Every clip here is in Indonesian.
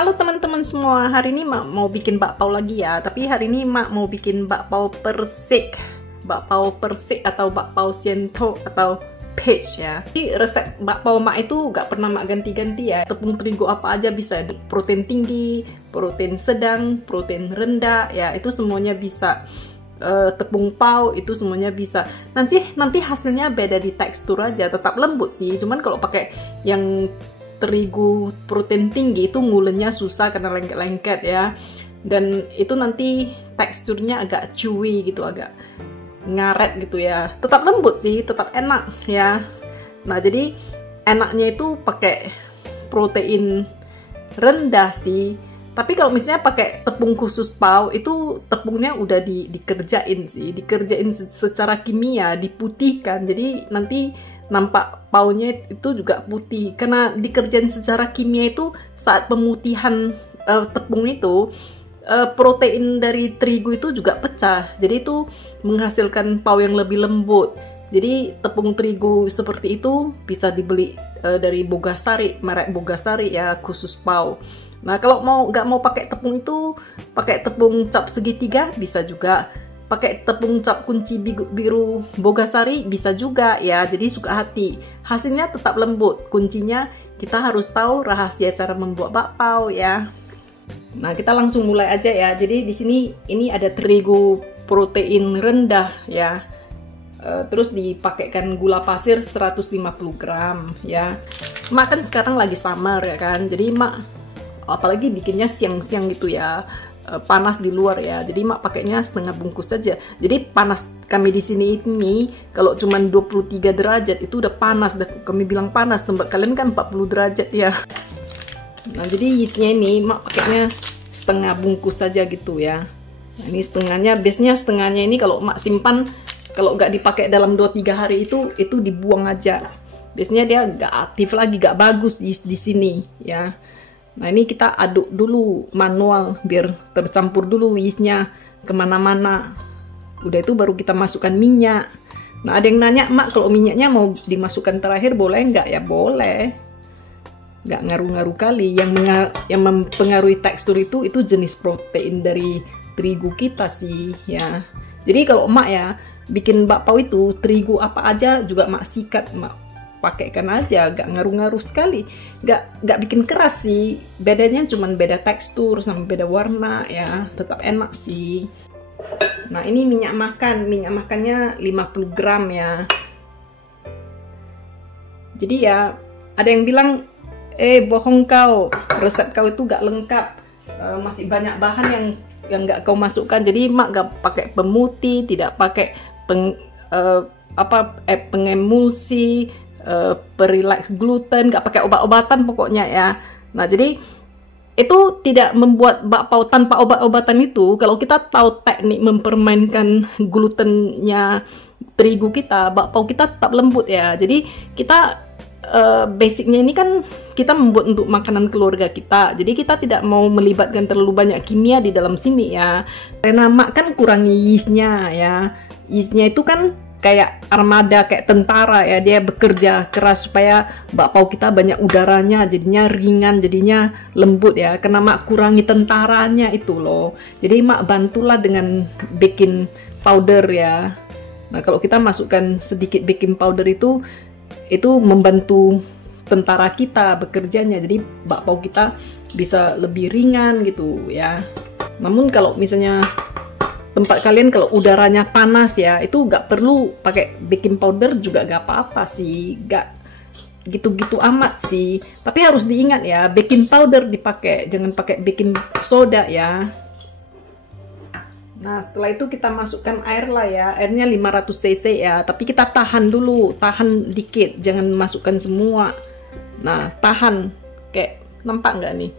Halo teman-teman semua, hari ini Mak mau bikin bakpao lagi ya. Tapi hari ini Mak mau bikin bakpao persik. Bakpao persik atau bakpao siento atau peach ya. Jadi resep bakpao Mak itu gak pernah Mak ganti-ganti ya. Tepung terigu apa aja bisa, protein tinggi, protein sedang, protein rendah ya, itu semuanya bisa. Tepung pau itu semuanya bisa. Nanti hasilnya beda di tekstur aja, tetap lembut sih. Cuman kalau pakai yang terigu protein tinggi itu ngulennya susah karena lengket-lengket ya, dan itu nanti teksturnya agak chewy gitu, agak ngaret gitu ya. Tetap lembut sih, tetap enak ya. Nah jadi enaknya itu pakai protein rendah sih. Tapi kalau misalnya pakai tepung khusus pau itu tepungnya udah dikerjain secara kimia, diputihkan, jadi nanti nampak paunya itu juga putih karena dikerjain secara kimia. Itu saat pemutihan tepung itu protein dari terigu itu juga pecah, jadi itu menghasilkan pau yang lebih lembut. Jadi tepung terigu seperti itu bisa dibeli dari Bogasari, merek Bogasari ya, khusus pau. Nah kalau nggak mau pakai tepung itu, pakai tepung cap segitiga bisa juga. Pakai tepung cap kunci biru Bogasari bisa juga ya, jadi suka hati. Hasilnya tetap lembut. Kuncinya kita harus tahu rahasia cara membuat bakpao ya. Nah, kita langsung mulai aja ya. Jadi di sini ini ada terigu protein rendah ya. Terus dipakaikan gula pasir 150 gram ya. Mak kan sekarang lagi summer ya kan. Jadi Mak apalagi bikinnya siang-siang gitu ya. Panas di luar ya, jadi Mak pakainya setengah bungkus saja. Jadi panas kami di sini ini kalau cuman 23 derajat itu udah panas, kami bilang panas. Tempat kalian kan 40 derajat ya. Nah jadi yeastnya ini Mak pakainya setengah bungkus saja gitu ya. Nah, ini setengahnya, biasanya setengahnya ini kalau Mak simpan, kalau nggak dipakai dalam 2-3 hari itu dibuang aja. Biasanya dia nggak aktif lagi, nggak bagus yeast di sini ya. Nah ini kita aduk dulu manual biar tercampur dulu yeastnya kemana-mana. Udah itu baru kita masukkan minyak. Nah ada yang nanya, Mak kalau minyaknya mau dimasukkan terakhir boleh nggak? Ya boleh, nggak ngaruh-ngaruh kali. Yang mempengaruhi tekstur itu jenis protein dari terigu kita sih ya. Jadi kalau Mak ya bikin bakpao itu terigu apa aja juga Mak sikat, Mak pakaikan aja, gak ngaruh-ngaruh sekali, gak bikin keras sih. Bedanya cuman beda tekstur sama beda warna ya, tetap enak sih. Nah ini minyak makannya 50 gram ya. Jadi ya ada yang bilang bohong kau, resep kau itu gak lengkap, masih banyak bahan yang gak kau masukkan. Jadi Mak gak pakai pemutih, tidak pakai pengemulsi, perelax gluten, nggak pakai obat-obatan pokoknya ya. Nah jadi itu tidak membuat bakpao tanpa obat-obatan itu. Kalau kita tahu teknik mempermainkan glutennya terigu kita, bakpao kita tetap lembut ya. Jadi kita basicnya ini kan kita membuat untuk makanan keluarga kita, jadi kita tidak mau melibatkan terlalu banyak kimia di dalam sini ya. Karena Mak kan kurangi yeastnya ya. Yeastnya itu kan kayak armada, kayak tentara ya, dia bekerja keras supaya bakpao kita banyak udaranya, jadinya ringan, jadinya lembut ya. Karena Mak kurangi tentaranya itu loh, jadi Mak bantulah dengan baking powder ya. Nah kalau kita masukkan sedikit baking powder itu membantu tentara kita bekerjanya, jadi bakpao kita bisa lebih ringan gitu ya. Namun kalau misalnya tempat kalian kalau udaranya panas ya, itu nggak perlu pakai baking powder juga nggak apa-apa sih, nggak gitu-gitu amat sih. Tapi harus diingat ya, baking powder dipakai, jangan pakai baking soda ya. Nah setelah itu kita masukkan air lah ya, airnya 500 cc ya, tapi kita tahan dulu, tahan dikit, jangan masukkan semua. Nah tahan, kayak nampak nggak nih?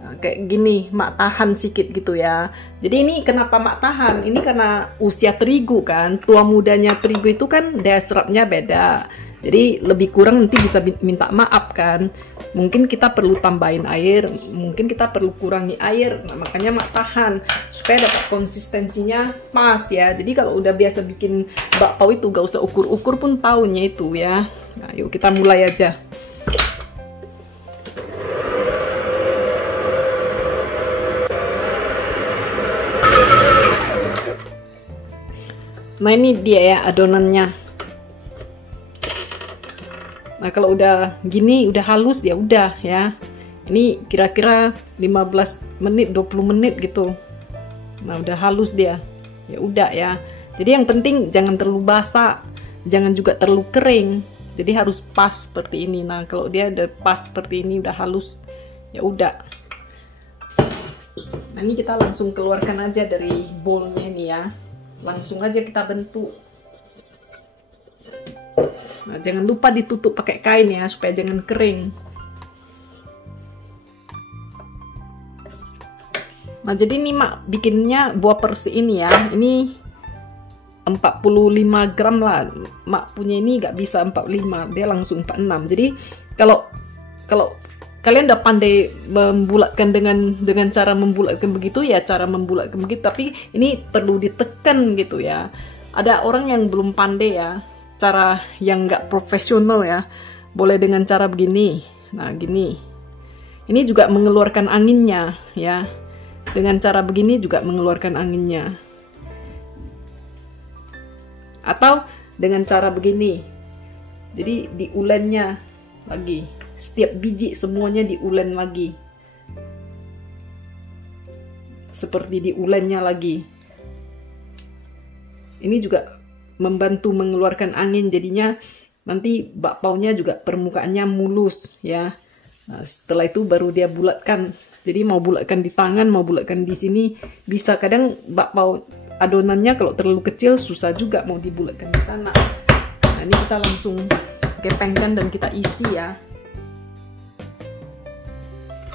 Nah, kayak gini, Mak tahan sedikit gitu ya. Jadi ini kenapa Mak tahan? Ini karena usia terigu kan, tua mudanya terigu itu kan daya serapnya beda. Jadi lebih kurang nanti bisa minta maaf kan. Mungkin kita perlu tambahin air, mungkin kita perlu kurangi air. Nah, makanya Mak tahan supaya dapat konsistensinya pas ya. Jadi kalau udah biasa bikin bakpao itu gak usah ukur-ukur pun taunya itu ya. Nah yuk kita mulai aja. Nah ini dia ya adonannya. Nah kalau udah gini, udah halus ya udah ya. Ini kira-kira 15 menit, 20 menit gitu. Nah udah halus dia. Ya udah ya. Jadi yang penting jangan terlalu basah, jangan juga terlalu kering. Jadi harus pas seperti ini. Nah kalau dia udah pas seperti ini, udah halus, ya udah. Nah ini kita langsung keluarkan aja dari bowlnya ini ya. Langsung aja kita bentuk. Nah, jangan lupa ditutup pakai kain ya, supaya jangan kering. Nah, jadi ini Mak bikinnya buah persik ini ya. Ini 45 gram lah. Mak punya ini nggak bisa 45, dia langsung 46. Jadi kalau kalian udah pandai membulatkan dengan cara membulatkan begitu ya, cara membulatkan begitu. Tapi ini perlu ditekan gitu ya. Ada orang yang belum pandai ya, cara yang nggak profesional ya, boleh dengan cara begini. Nah gini, ini juga mengeluarkan anginnya ya, dengan cara begini juga mengeluarkan anginnya, atau dengan cara begini. Jadi diulennya lagi, setiap biji semuanya diulen lagi, seperti diulennya lagi. Ini juga membantu mengeluarkan angin, jadinya nanti bakpaunya juga permukaannya mulus ya. Nah, setelah itu baru dia bulatkan. Jadi mau bulatkan di tangan, mau bulatkan di sini bisa. Kadang bakpao adonannya kalau terlalu kecil susah juga mau dibulatkan di sana. Nah ini kita langsung gepengkan dan kita isi ya.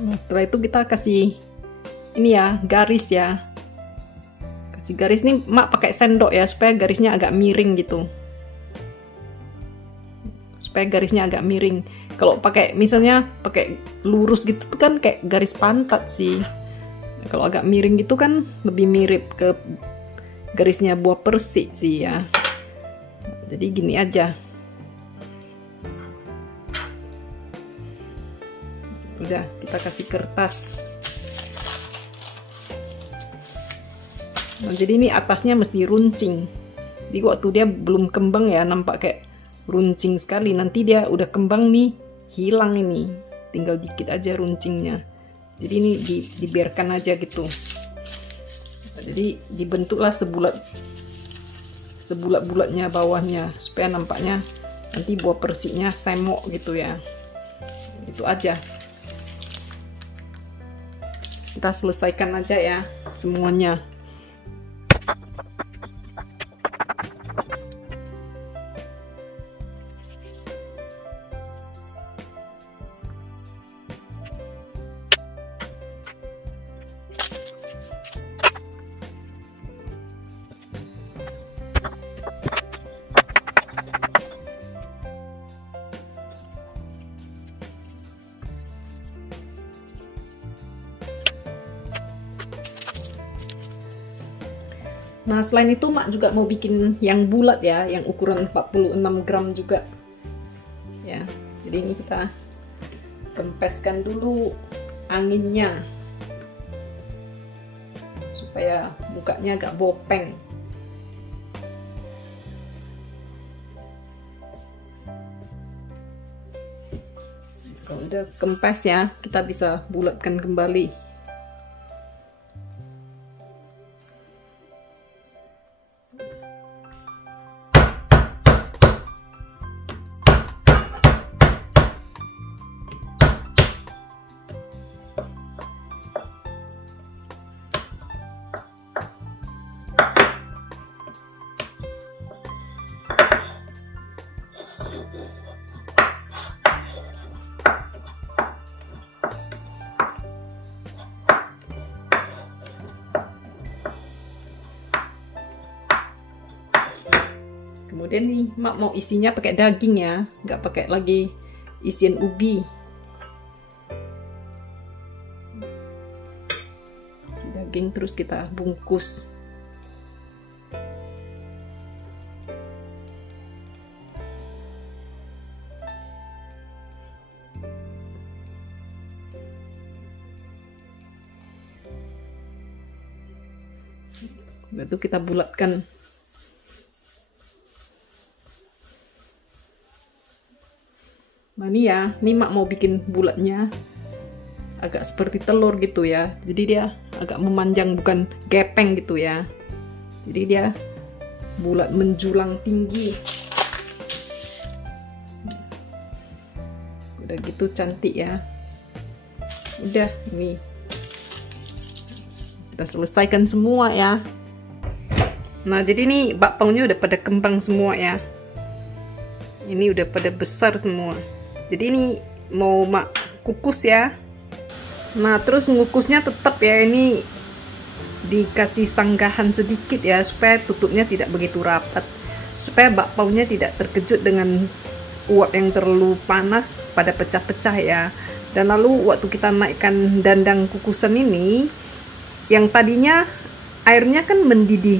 Nah setelah itu kita kasih ini ya, garis ya. Garis nih Mak pakai sendok ya, supaya garisnya agak miring gitu, supaya garisnya agak miring. Kalau pakai misalnya pakai lurus gitu tuh kan kayak garis pantat sih. Kalau agak miring gitu kan lebih mirip ke garisnya buah persik sih ya. Jadi gini aja. Udah kita kasih kertas. Nah, jadi ini atasnya mesti runcing. Jadi waktu dia belum kembang ya, nampak kayak runcing sekali. Nanti dia udah kembang nih, hilang ini. Tinggal dikit aja runcingnya. Jadi ini dibiarkan aja gitu. Nah, jadi dibentuklah sebulat-bulatnya bawahnya, supaya nampaknya nanti buah persiknya semok gitu ya. Itu aja. Kita selesaikan aja ya semuanya. Nah selain itu Mak juga mau bikin yang bulat ya, yang ukuran 46 gram juga ya. Jadi ini kita kempeskan dulu anginnya supaya mukanya agak bopeng. Kalau udah kempes ya, kita bisa bulatkan kembali. Kemudian nih Mak mau isinya pakai daging ya, nggak pakai lagi isian ubi. Isi daging terus kita bungkus. Lalu kita bulatkan. Nah ini ya, ini mak mau bikin bulatnya agak seperti telur gitu ya. Jadi dia agak memanjang, bukan gepeng gitu ya. Jadi dia bulat menjulang tinggi. Udah gitu cantik ya. Udah, ini kita selesaikan semua ya. Nah jadi nih bakpaunya udah pada kembang semua ya. Ini udah pada besar semua. Jadi ini mau mak kukus ya. Nah terus ngukusnya tetap ya, ini dikasih sanggahan sedikit ya, supaya tutupnya tidak begitu rapat, supaya bakpaunya tidak terkejut dengan uap yang terlalu panas pada pecah-pecah ya. Dan lalu waktu kita naikkan dandang kukusan ini, yang tadinya airnya kan mendidih,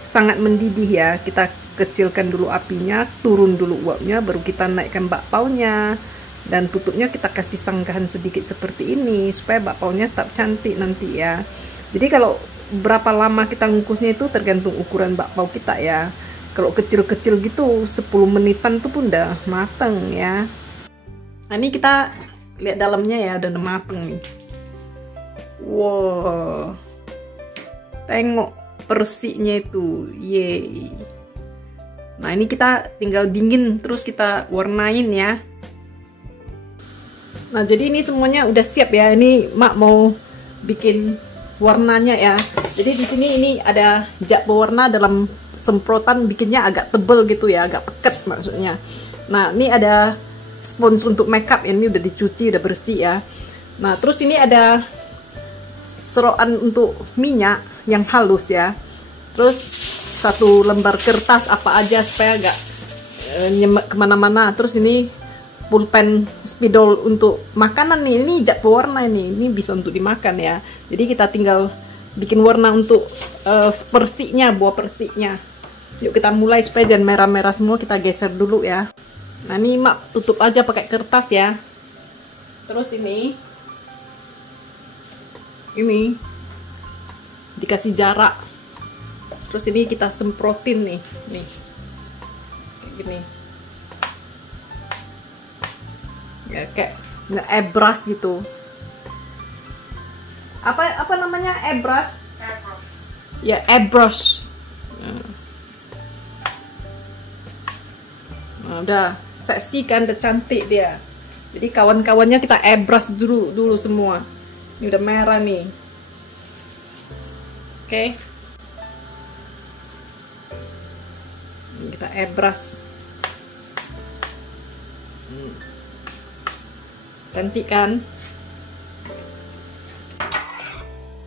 sangat mendidih ya, kita kecilkan dulu apinya, turun dulu uapnya, baru kita naikkan bakpaunya, dan tutupnya kita kasih sanggahan sedikit seperti ini supaya bakpaunya tetap cantik nanti ya. Jadi kalau berapa lama kita ngukusnya itu tergantung ukuran bakpau kita ya. Kalau kecil-kecil gitu 10 menitan tuh pun udah mateng ya. Nah ini kita lihat dalamnya ya, udah mateng nih. Wow, tengok persiknya itu, yeay. Nah ini kita tinggal dingin terus kita warnain ya. Nah jadi ini semuanya udah siap ya. Ini mak mau bikin warnanya ya. Jadi di sini ini ada jak pewarna dalam semprotan, bikinnya agak tebel gitu ya, agak peket maksudnya. Nah ini ada spons untuk makeup, ini udah dicuci, udah bersih ya. Nah terus ini ada serokan untuk minyak yang halus ya. Terus satu lembar kertas apa aja supaya agak nyemek kemana-mana. Terus ini pulpen spidol untuk makanan nih, ini jak pewarna ini bisa untuk dimakan ya. Jadi kita tinggal bikin warna untuk persiknya, buah persiknya. Yuk kita mulai, supaya jangan merah-merah semua, kita geser dulu ya. Nah ini mak tutup aja pakai kertas ya. Terus ini dikasih jarak. Terus ini kita semprotin nih kayak gini ya, kayak nge-airbrush gitu. Apa namanya airbrush? Ya airbrush. Nah, udah seksi kan, udah cantik dia. Jadi kawan-kawannya kita airbrush dulu semua. Ini udah merah nih. Oke. Kita airbrush. Cantik kan?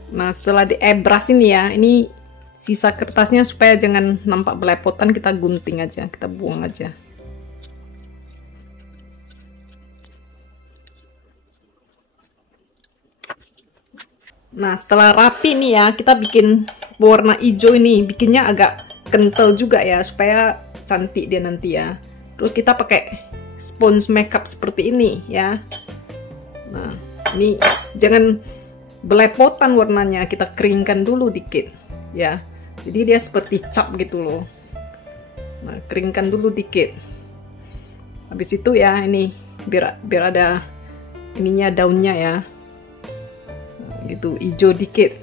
Nah setelah di airbrush ini ya, ini sisa kertasnya supaya jangan nampak belepotan, kita gunting aja, kita buang aja. Nah setelah rapi nih ya, kita bikin warna hijau ini, bikinnya agak kental juga ya, supaya cantik dia nanti ya. Terus kita pakai spons makeup seperti ini ya. Nah ini jangan belepotan warnanya, kita keringkan dulu dikit ya. Jadi dia seperti cap gitu loh. Nah keringkan dulu dikit. Habis itu ya ini biar ada ininya, daunnya ya. Nah, gitu hijau dikit.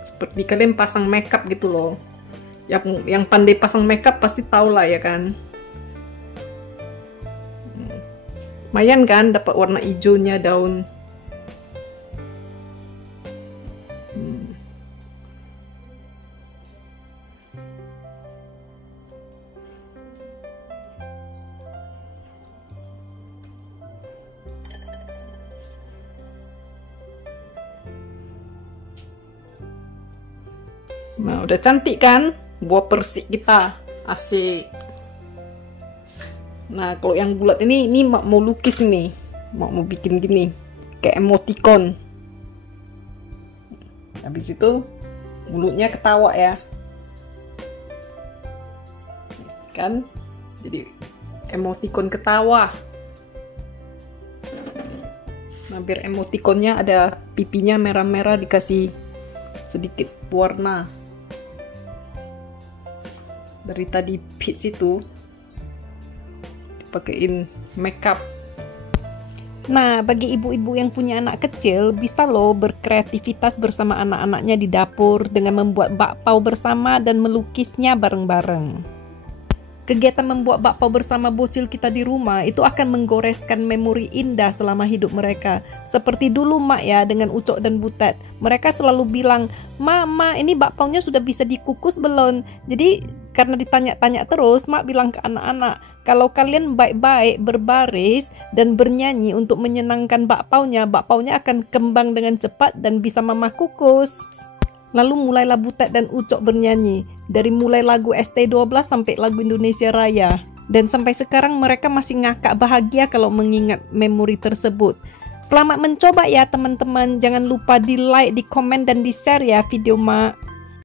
Seperti kalian pasang makeup gitu loh. Yang pandai pasang makeup pasti tahu lah ya kan. Lumayan kan dapat warna hijaunya daun. Nah udah cantik kan buah persik kita, asik. Nah kalau yang bulat ini mau lukis nih, mau bikin gini kayak emoticon. Habis itu mulutnya ketawa ya kan, jadi emoticon ketawa. Nah biar emoticonnya ada pipinya merah-merah, dikasih sedikit warna. Dari tadi Peach itu dipakein makeup. Nah, bagi ibu-ibu yang punya anak kecil, bisa loh berkreativitas bersama anak-anaknya di dapur dengan membuat bakpao bersama dan melukisnya bareng-bareng. Kegiatan membuat bakpao bersama bocil kita di rumah itu akan menggoreskan memori indah selama hidup mereka. Seperti dulu Mak ya dengan Ucok dan Butet. Mereka selalu bilang, "Ma, ini bakpaonya sudah bisa dikukus belum?" Jadi karena ditanya-tanya terus, Mak bilang ke anak-anak, kalau kalian baik-baik berbaris dan bernyanyi untuk menyenangkan bakpaonya akan kembang dengan cepat dan bisa Mama kukus. Lalu mulailah Butet dan Ucok bernyanyi, dari mulai lagu ST12 sampai lagu Indonesia Raya. Dan sampai sekarang mereka masih ngakak bahagia kalau mengingat memori tersebut. Selamat mencoba ya teman-teman, jangan lupa di like, di komen, dan di share ya video Mak.